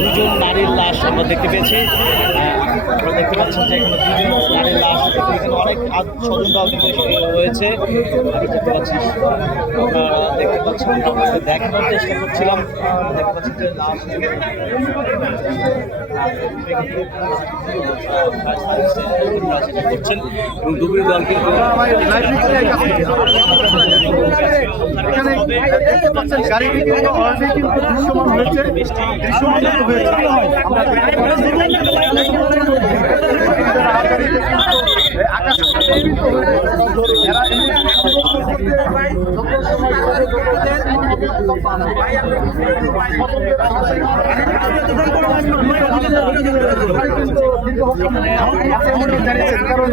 দুজন নারীর লাশ আমরা দেখতে পেয়েছি। আপনারা দেখতে পাচ্ছেন যে এখানে দুজন নারীর লাশ, এখানে অনেক স্বজনরাও কিন্তু রয়েছে। আমি দেখতে পাচ্ছি, দেখতে পাচ্ছেন, আপনাকে দেখানোর চেষ্টা করছিলাম। দেখতে পাচ্ছেন যে লাশ করছেন এবং দুপুরি দল কিন্তু গাড়িটি কিন্তু অলরেডি কিন্তু দৃশ্যমান হয়েছে, দৃশ্যমান হয়েছে। কারণ